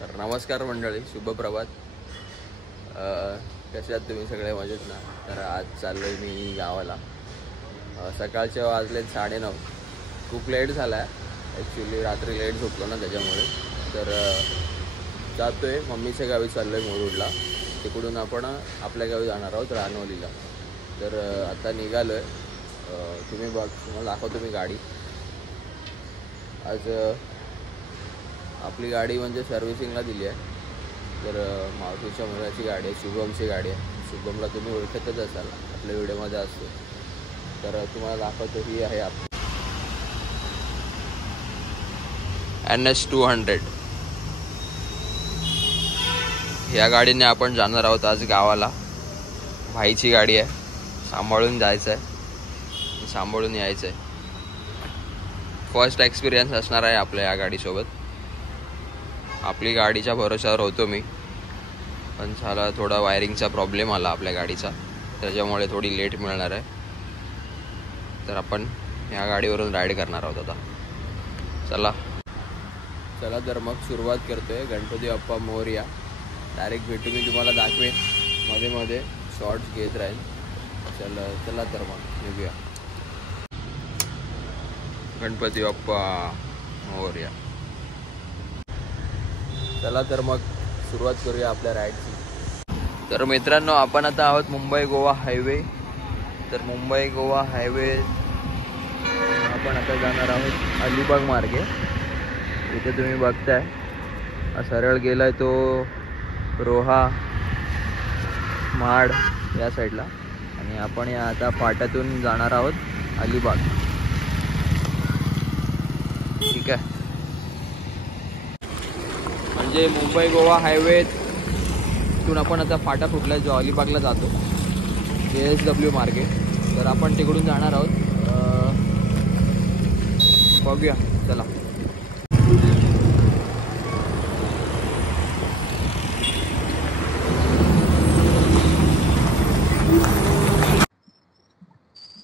तर नमस्कार मंडळी, शुभप्रभात. कसे आहात तुम्ही सगळे? मजेत ना? तर आज चाललो आहे मी गावाला. सकाळचे वाजलेत 9:30. खूप लेट झाला आहे ॲक्च्युली, रात्री लेट झोपलो ना त्याच्यामुळे. तर जातो आहे मम्मीच्या गावी, चाललो आहे मुरुडला. तिकडून आपण आपल्या गावी जाणार आहोत, रानवलीला. तर आता निघालो आहे. तुम्हाला दाखवतो मी गाडी. आज आपली गाडी म्हणजे सर्व्हिसिंगला दिली आहे. तर मावशीच्या मुलाची गाडी आहे, शुभमची गाडी आहे. शुभमला तुम्ही ओळखतच असाल, आपल्या व्हिडिओमध्ये असतो. तर तुम्हाला दाखवतो, ही आहे आपली NS 200. ह्या गाडीने आपण जाणार आहोत आज गावाला. भाईची गाडी आहे, सांभाळून जायचं आहे, सांभाळून यायचं आहे. फर्स्ट एक्सपिरियन्स असणार आहे आपल्या या गाडीसोबत. आपली गाडीच्या भरोशावर होतो मी, पण झाला थोडा वायरिंगचा प्रॉब्लेम आला आपल्या गाडीचा, त्याच्यामुळे थोडी लेट मिळणार आहे. तर आपण या गाडीवरून राईड करणार आहोत आता. चला तर मग सुरुवात करतोय. गणपती बाप्पा मोरया. डायरेक्ट भेटू, मी तुम्हाला दाखवेन, मध्ये मध्ये शॉर्ट्स घेत राहील. चला तर मग निघूया. गणपती बाप्पा मोरया. चला तर मग सुरुवात करूया आपल्या राईडची. तर मित्रांनो, आपण आता आहोत मुंबई गोवा हायवे. तर मुंबई गोवा हायवे आपण आता जाणार आहोत अलिबाग मार्गे. इथे तुम्ही बघताय, सरळ गेलाय तो रोहा माड या साईडला, आणि आपण या आता फाट्यातून जाणार आहोत अलिबाग. ठीक आहे, म्हणजे मुंबई गोवा हायवेतून आपण आता फाटा फुटला जो अलिबागला जातो, JSW मार्गे. तर आपण तिकडून जाणार आहोत. बघूया, चला.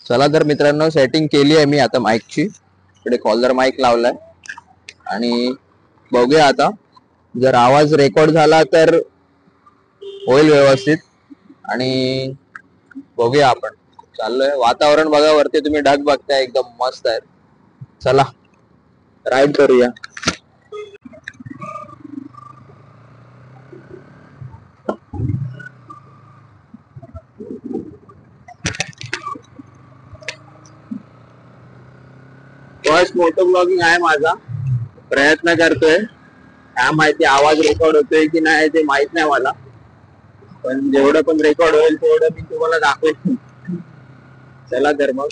चला तर मित्रांनो, सेटिंग केली आहे मी आता माईकची. इकडे कॉलर माईक लावलाय आणि बघूया आता, जर आवाज रेकॉर्ड झाला तर होईल व्यवस्थित. आणि बघूया, आपण चाललोय. वातावरण बघा, वरती तुम्ही ढग बघताय, एकदम मस्त आहे. चला राईड करूया. फर्स्ट मोटो ब्लॉगिंग आहे माझा. प्रयत्न करतोय, काय माहिती आवाज रेकॉर्ड होतोय की नाही ते माहित नाही मला, पण जेवढं पण रेकॉर्ड होईल तेवढं मी तुम्हाला दाखवेन. चला तर मग.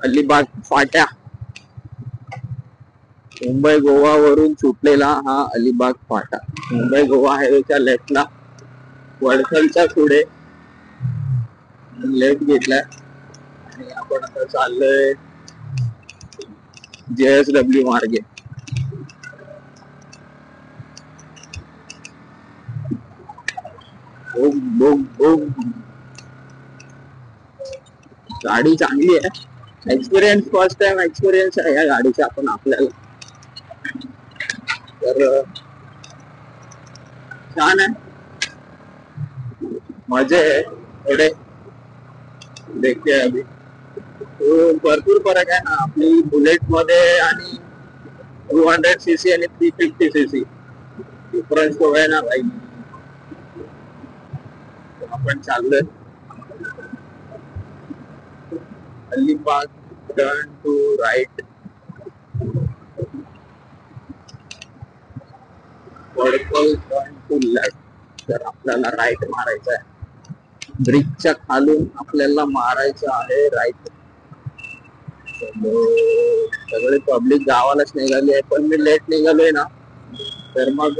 अलिबाग फाट्या, मुंबई गोवा वरून सुटलेला हा अलिबाग फाटा. मुंबई गोवा हायवेच्या लेफ्टला, वडखलच्या पुढे लेफ्ट घेतलाय आणि आपण आता चाललोय JSW मार्गे. गाडी चांगली आहे. एक्सपिरियन्स, फर्स्ट टाइम एक्सपिरियन्स आहे या गाडीचा आपण आपल्याला. तर छान आहे, मजे आहे थोडे. देखते अभी तो भरपूर फरक आहे ना आपली बुलेट मध्ये आणि 200cc आणि 350cc. डिफरन्स तो आहे ना भाई. आपण चाललोय Alibag, turn to right, Vadkhal turn to left. तर आपल्याला राईट मारायचा आहे. ब्रिजच्या खालून आपल्याला मारायचं आहे राईट. सगळे पब्लिक गावालाच निघाली आहे, पण मी लेट निघालोय ना, तर मग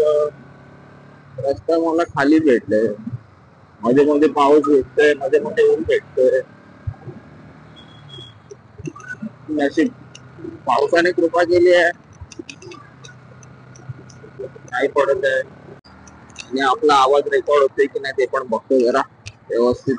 रस्ता मला खाली भेटले. मध्ये मध्ये पाऊस भेटतोय, मध्ये मध्ये ऊन भेटतोय. नशीब पावसाने कृपा केली आहे, नाही पडत आहे. आणि आपला आवाज रेकॉर्ड होतोय की नाही ते पण बघतो जरा व्यवस्थित.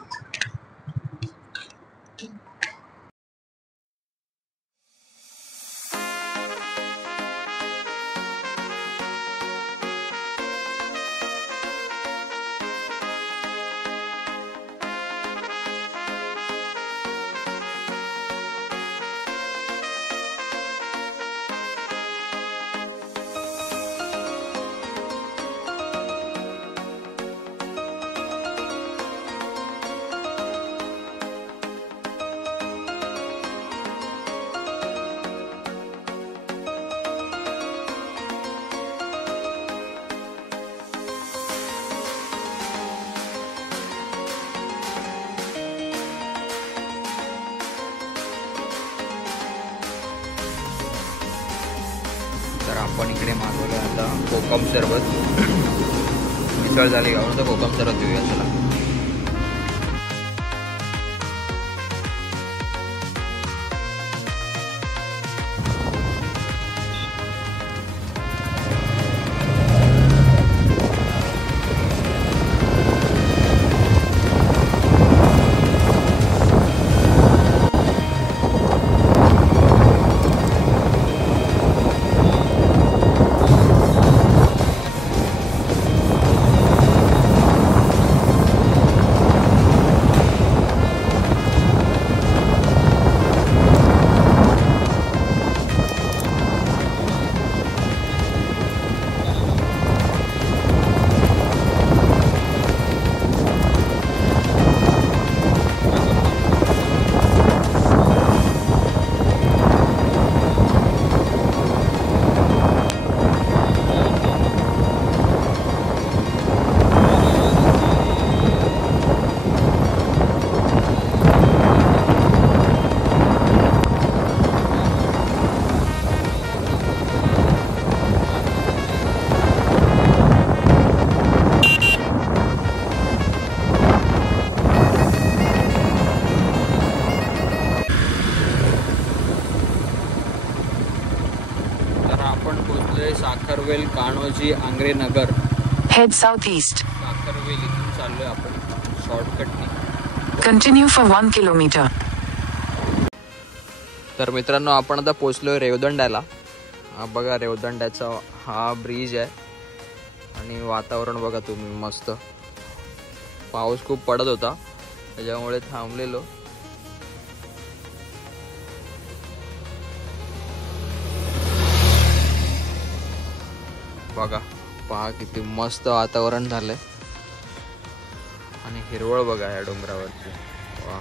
आपण इकडे मागवलं आता कोकम सरबत. मिसळ झाली गावून तर कोकम सरबत घेऊया चला. Sakharvel Kanhoji Angre Nagar. Head south east. Sakharvel इथून चाललोय आपण शॉर्टकटने. Continue for 1 kilometre. तर मित्रांनो आपण आता पोहोचलोय रेवदंड्याला. हा बघा रेवदंड्याचा हा ब्रिज आहे आणि वातावरण बघा तुम्ही मस्त. पाऊस खूप पडत होता त्याच्यामुळे थांबलेलो. बघा पहा किती मस्त वातावरण झालंय आणि हिरवळ बघा या डोंगरावरची. वा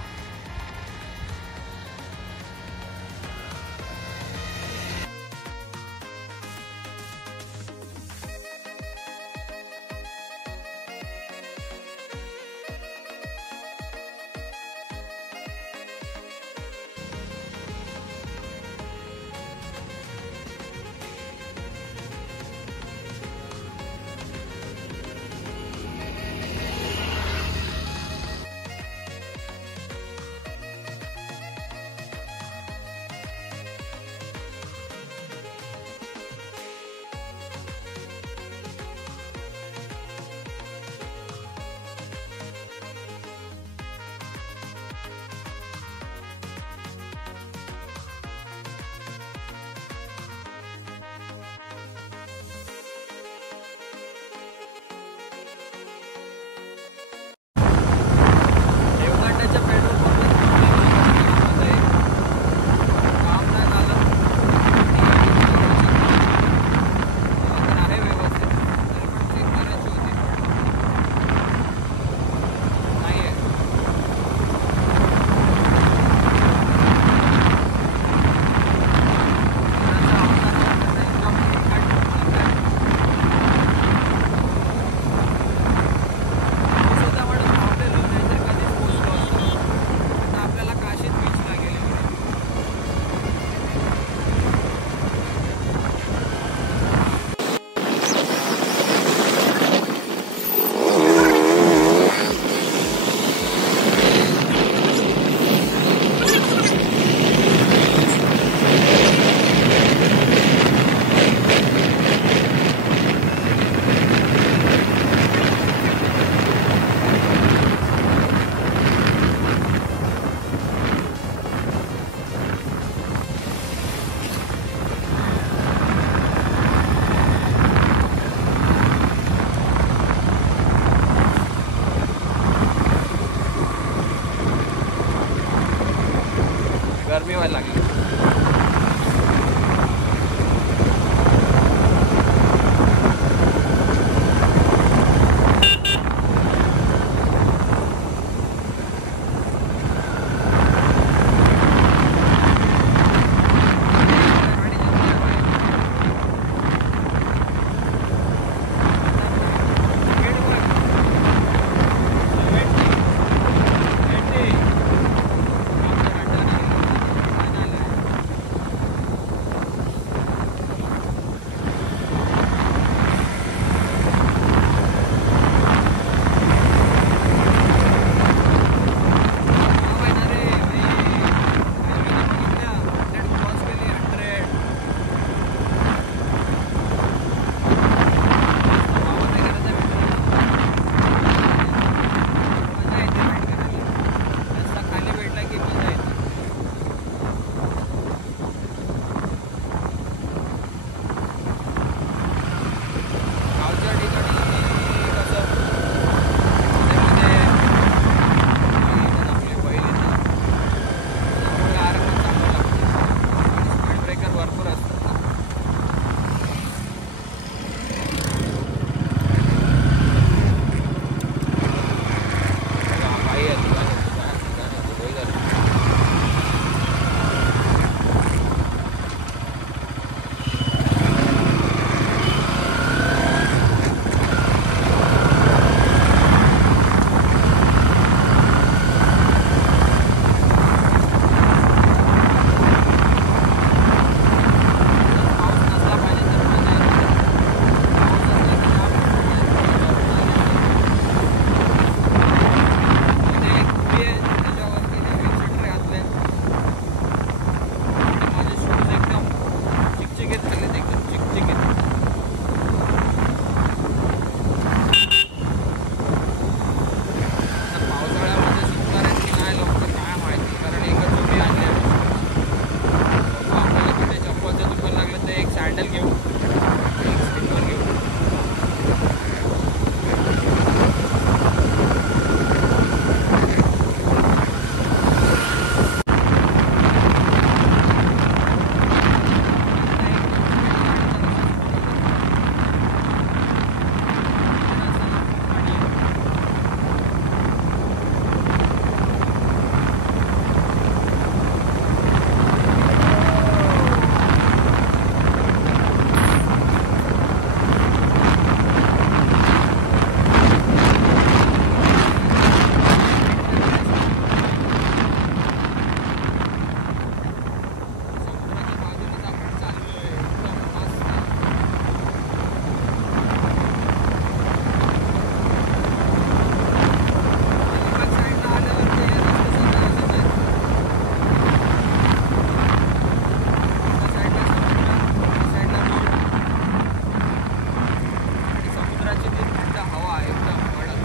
काशीद बीचचा हवा एकदम कडक.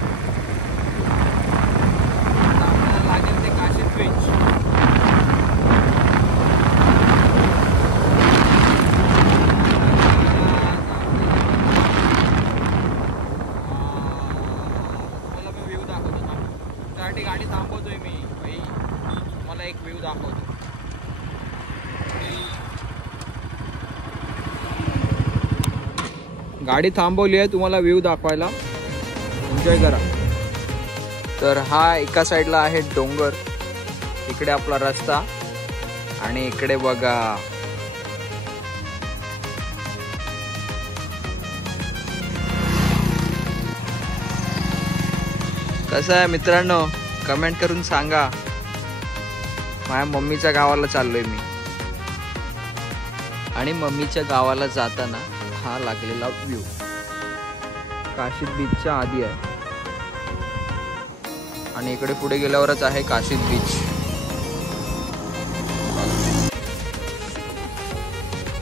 आता आपल्याला लागेल ते काशीद बीच. गाडी थांबवतोय मी भाई, मला एक व्ह्यू दाखवतो. गाडी थांबवली आहे तुम्हाला व्ह्यू दाखवायला, एन्जॉय करा. तर हा एका साईडला आहे डोंगर, इकडे आपला रस्ता आणि इकडे बघा कसं आहे मित्रांनो, कमेंट करून सांगा. माझ्या मम्मीच्या गावाला चाललोय मी आणि मम्मीच्या गावाला जाताना हा लागलेला व्ह्यू काशीद बीचच्या आधी आहे आणि इकडे पुढे गेल्यावरच आहे काशीद बीच.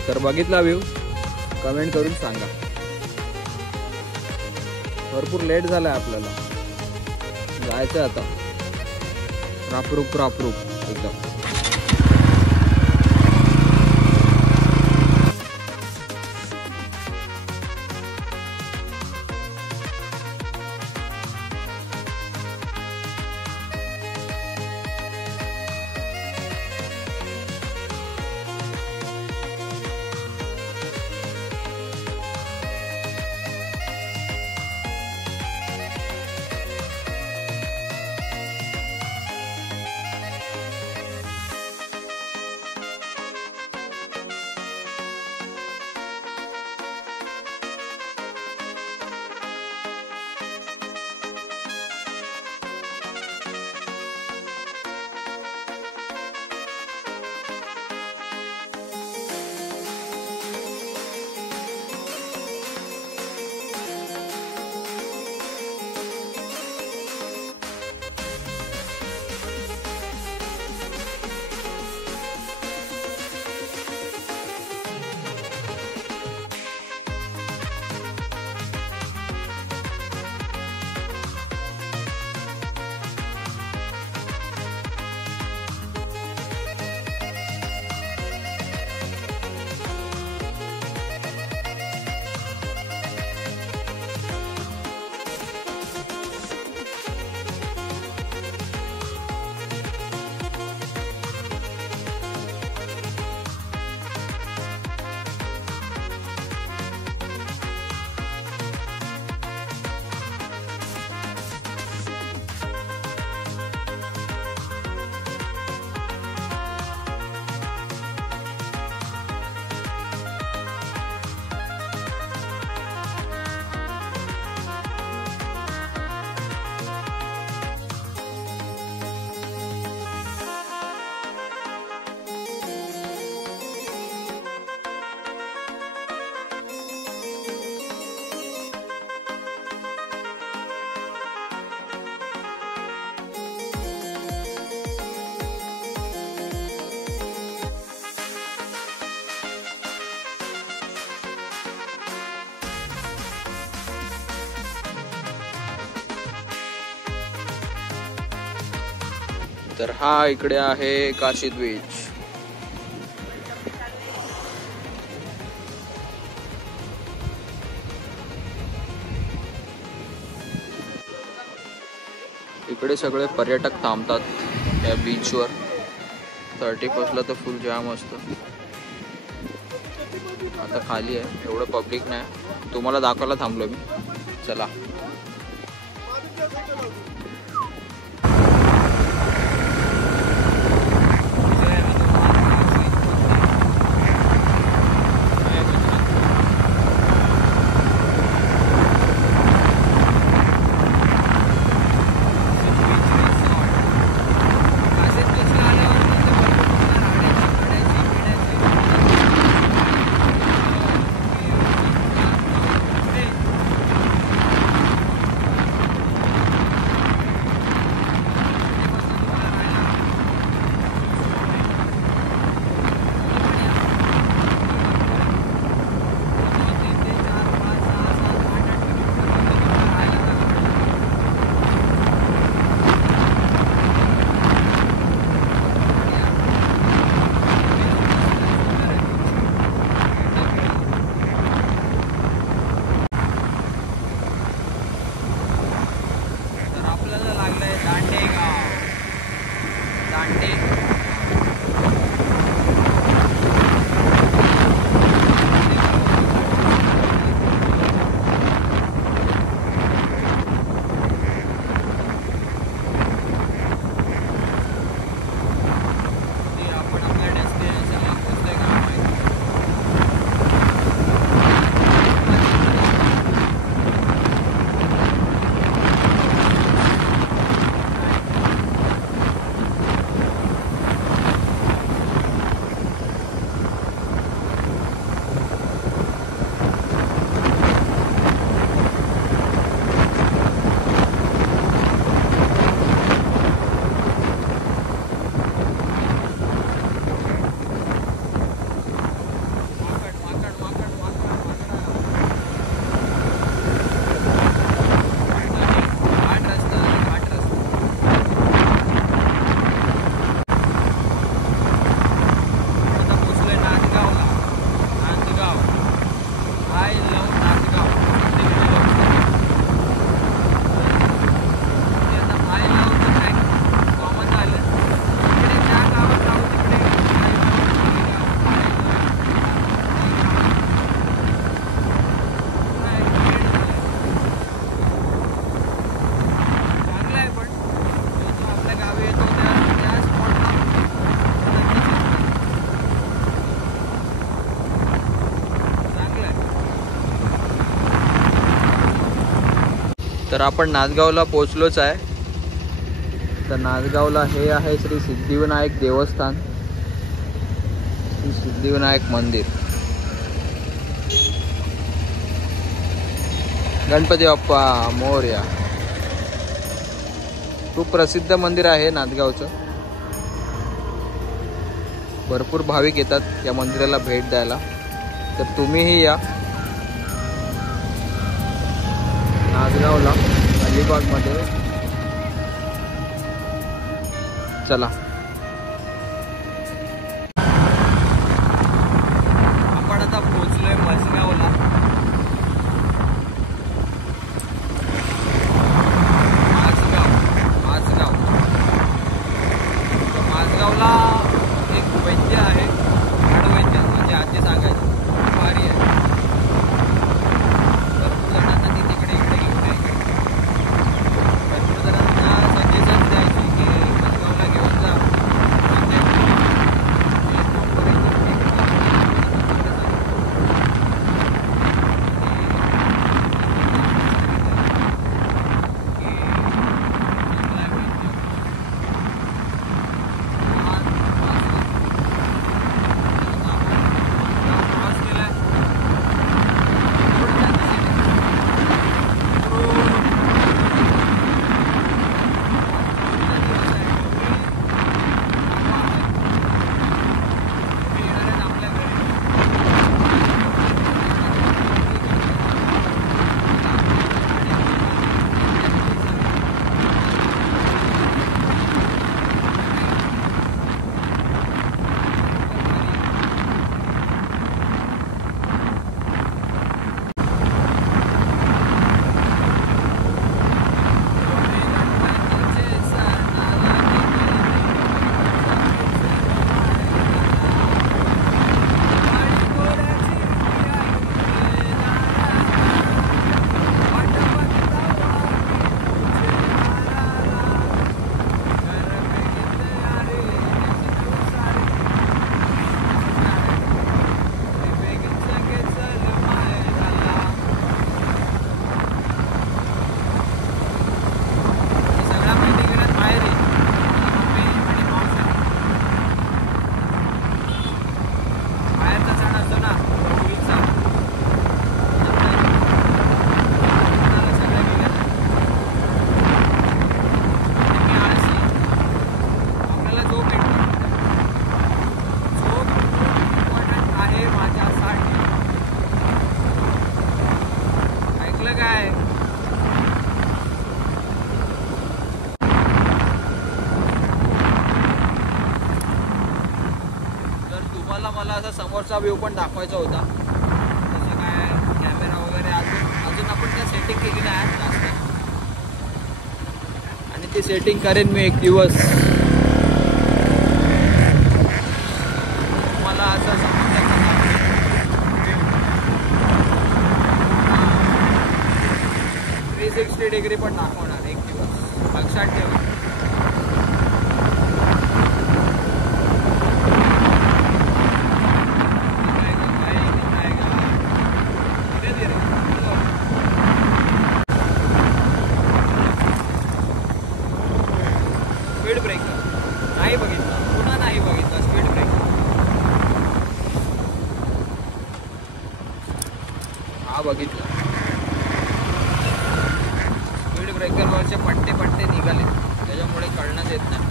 तर बघितला व्ह्यू, कमेंट करून सांगा. भरपूर लेट झालाय आपल्याला, जायचं आता रापरूप एकदम. तर हा इकडे आहे काशीद बीच. इकडे सगळे पर्यटक थांबतात या बीचवर. 31ला तर फुल जाम असतो. आता खाली आहे, एवढं पब्लिक नाही. तुम्हाला दाखवायला थांबलो मी. चला. तर आपण नांदगावला पोचलोच आहे. तर नांदगावला हे आहे श्री सिद्धिविनायक देवस्थान, श्री सिद्धिविनायक मंदिर. गणपती बाप्पा मोरया. खूप प्रसिद्ध मंदिर आहे नांदगावचं. भरपूर भाविक येतात या मंदिराला भेट द्यायला. तर तुम्हीही या नांदगावला अलिबागमध्ये. चला आपण आता पोहोचलोय मजगावला. माझगावला एक वैद्य आहे, हाडवैद्य म्हणजे आजी सांगायचं भारी आहे. भरपूर जणांना ती तिकडे इकडे घेऊन यायची. भरपूर जणांना सजेशन द्यायची की माझगावला घेऊन जा. मला असा समोरचा व्ह्यू पण दाखवायचा होता. तसं काय कॅमेरा वगैरे अजून आपण त्या सेटिंग केली नाही जास्त, आणि ती सेटिंग करेन मी एक दिवस. मला असं समोरचा 360 डिग्री पण दाखवणार एक दिवस, लक्षात ठेवा. स्पीड ब्रेकर नाही बघितला, पुन्हा नाही बघितला स्पीड ब्रेकर. हा बघितला. स्पीड ब्रेकरवरचे पट्टे निघाले, त्याच्यामुळे कळण्यात येत नाही.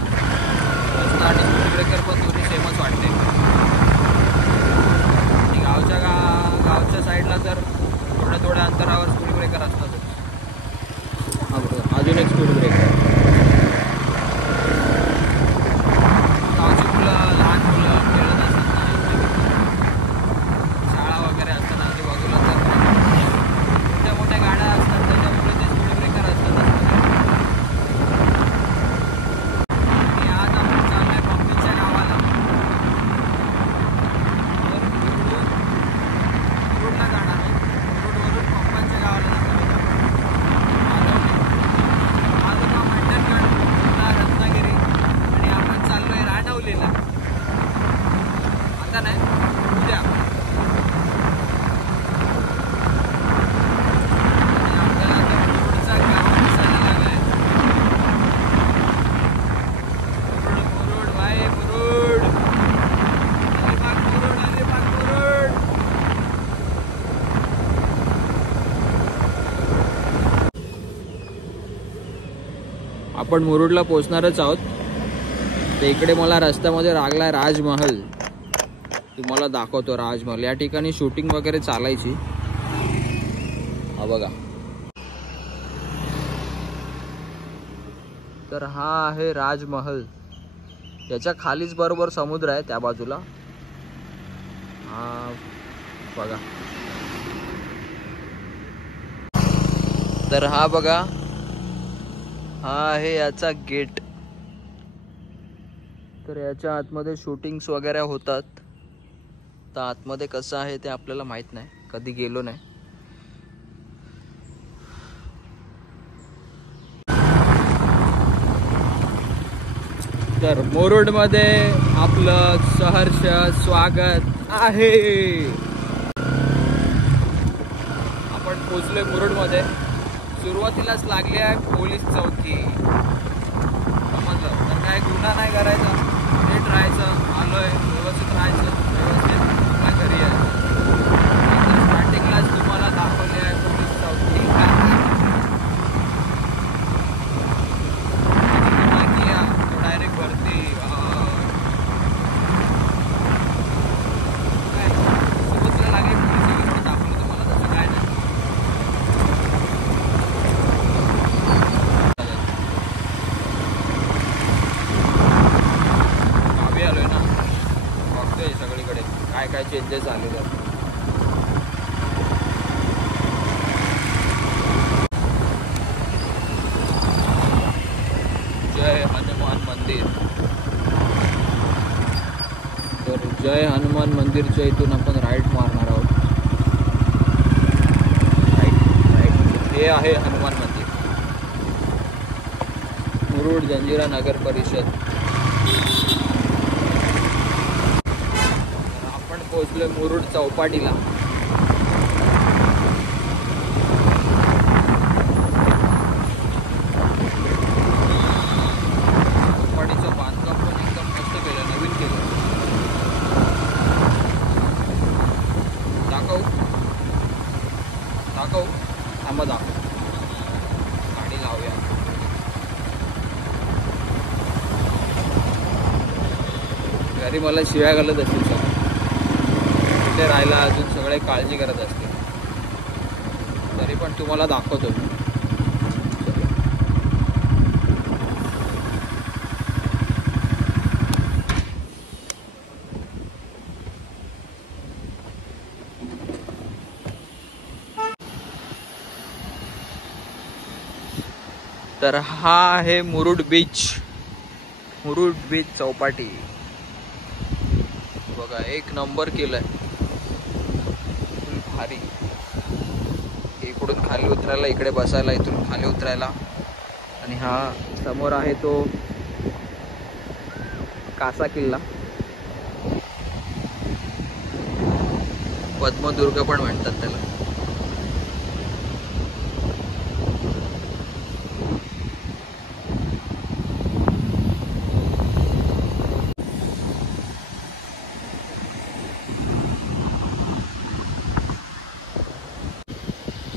रस्ता आणि स्पीड ब्रेकर पण दोन्ही सेमच वाटते. आणि गावच्या साईडला तर थोड्या अंतरावर स्पीड ब्रेकर असतात. हा बरोबर, अजून एक स्पीड ब्रेकर. लहान मुलं खेळत असतात ना, शाळा वगैरे असतात आजूबाजूला, तर मोठ्या गाड्या असतात, त्याच्यामुळे ते स्पीड ब्रेकर असतात. आणि आज आपण चाललोय पंपीच्या गावाला. रोडला जाणार आहोत, रोडवरून पंपांच्या गावाला जाणार. आपण मुरुडला पोहोचणारच आहोत. तर इकडे मला रस्त्यामध्ये लागलाय राजमहल. तुम्हाला दाखवतो राजमहल. या ठिकाणी शूटिंग वगैरे चालायची. हा बघा. तर हा आहे राजमहल. याच्या खालीच बरोबर समुद्र आहे त्या बाजूला. हा बघा. तर हा बघा, हा आहे याचा गेट. तर याच्या आतमध्ये शूटिंग्स वगैरे होतात. तर आतमध्ये कसं आहे ते आपल्याला माहित नाही, कधी गेलो नाही. तर मुरुडमध्ये आपलं सहर्ष स्वागत आहे. आपण पोचलोय मुरुडमध्ये. सुरुवातीलाच लागली आहे पोलीस चौकी. समजलं तर काय गुन्हा नाही करायचा, नीट राहायचं. आलोय व्यवस्थित राहायचं, व्यवस्थित आपल्या घरी आहे. स्टार्टिंगलाच तुम्हाला दाखवली आहे पोलीस चौकी. डायरेक्ट भरती. सुरुवातीला लागली पोलीस चौकी, दाखवलं तुम्हाला. तसं काय नाही. गावी आलोय ना, बघतोय सगळीकडे काय काय चेंजेस झालेले आहेत. जय हनुमान मंदिर. तर जय हनुमान मंदिरच्या इथून आपण राईट मारणार आहोत. राईट. हे आहे हनुमान मंदिर, मुरुड जंजिरा नगर परिषद. आपण पोहोचलोय मुरुड चौपाटीला. चौपाटीचं बांधकाम पण एकदम मस्त केलं, नवीन केलं. दाखव थांबा, दाखव. गाडी लावूया. घरी मला शिव्या घालत असतील सगळं. कुठे राहायला अजून सगळे काळजी करत असते. तरी पण तुम्हाला दाखवतो. तर हा आहे मुरुड बीच. मुरुड बीच चौपाटी बघा, एक नंबर केलाय. भारी. इकडून खाली उतरायला, इकडे बसायला, इथून खाली उतरायला. आणि हा समोर आहे तो कासा किल्ला. पद्मदुर्ग पण म्हणतात त्याला.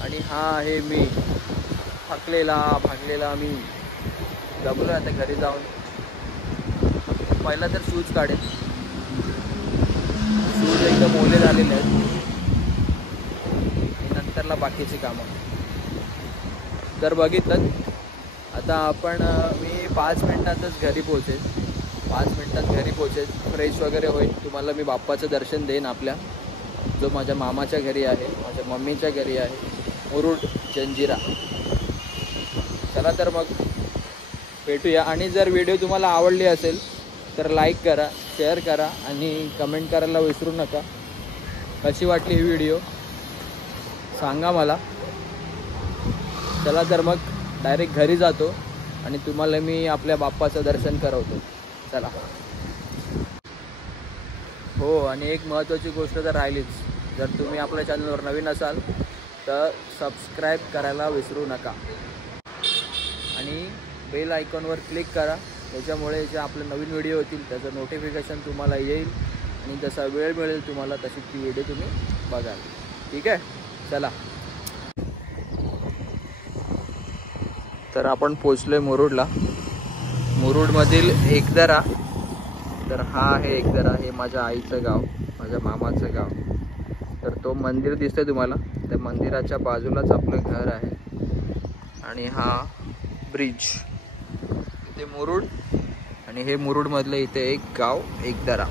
आणि हा आहे मी, भागलेला मी. जमलो आता घरी जाऊन. पहिला तर शूज काढेल. शूज एकदम ओले झालेले आहेत. आणि नंतरला बाकीची कामं. तर बघितलं आता आपण, मी 5 मिनिटातच घरी पोहोचेल. 5 मिनिटात घरी पोहोचेल. फ्रेश वगैरे होईल. तुम्हाला मी बाप्पाचं दर्शन देईन आपल्या, जो माझ्या मामाच्या घरी आहे, माझ्या मम्मीच्या घरी आहे, मुरुड जंजिरा. चला तर मग भेटूया. आणि जर व्हिडिओ तुम्हाला आवडली असेल तर लाईक करा, शेअर करा आणि कमेंट करायला विसरू नका. कशी वाटली ही व्हिडिओ सांगा मला. चला तर मग डायरेक्ट घरी जातो आणि तुम्हाला मी आपल्या बाप्पाचं दर्शन करवतो. चला. हो, आणि एक महत्त्वाची गोष्ट तर राहिलीच. जर तुम्ही आपल्या चॅनलवर नवीन असाल तर सबस्क्राईब करायला विसरू नका. आणि बेल आयकॉनवर क्लिक करा. त्याच्यामुळे जे आपले नवीन व्हिडिओ होतील त्याचं नोटिफिकेशन तुम्हाला येईल. आणि जसा वेळ मिळेल तुम्हाला तशी ती व्हिडिओ तुम्ही बघाल. ठीक आहे. चला. तर आपण पोचलोय मुरुडला. मुरुडमधील एकदरा. तर हा आहे एकदरा, हे माझ्या आईचं गाव, माझ्या मामाचं गाव. तर तो मंदिर दिसतंय तुम्हाला, त्या मंदिराच्या बाजूलाच आपलं घर आहे. आणि हा ब्रिज, इथे मुरुड. आणि हे मुरुडमधलं इथे एक गाव एकदरा.